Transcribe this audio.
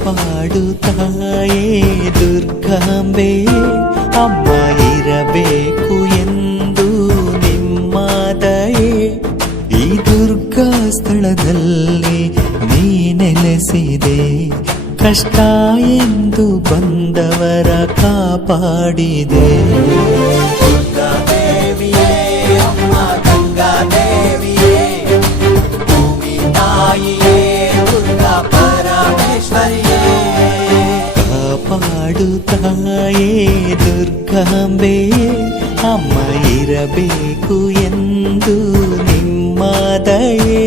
ಕಾಪಾಡುತ್ತಾಯೇ ದುರ್ಗಾಂಬೆ ಅಮ್ಮ ಇರಬೇಕು ಎಂದು ನಿಮ್ಮ ದಯೆ ಈ ದುರ್ಗಾ ಸ್ಥಳದಲ್ಲಿ ನೀ ನೆಲೆಸಿದೆ ಕಷ್ಟ ಎಂದು ಬಂದವರ ಕಾಪಾಡಿದೆ ದುರ್ಗಾ ದೇವಿಯೇ ಅಮ್ಮ ಗಂಗಾ ದೇವಿಯೇ ಭೂಮಿ ತಾಯಿಯೇ ದುರ್ಗಾ ಪರಮೇಶ್ವರಿಯೇ ಕಾಪಾಡುತ್ತಾಯೇ ದುರ್ಗಾಂಬೆ ಅಮ್ಮ ಇರಬೇಕು ಎಂದು ನಿಮ್ಮ ದಯೆ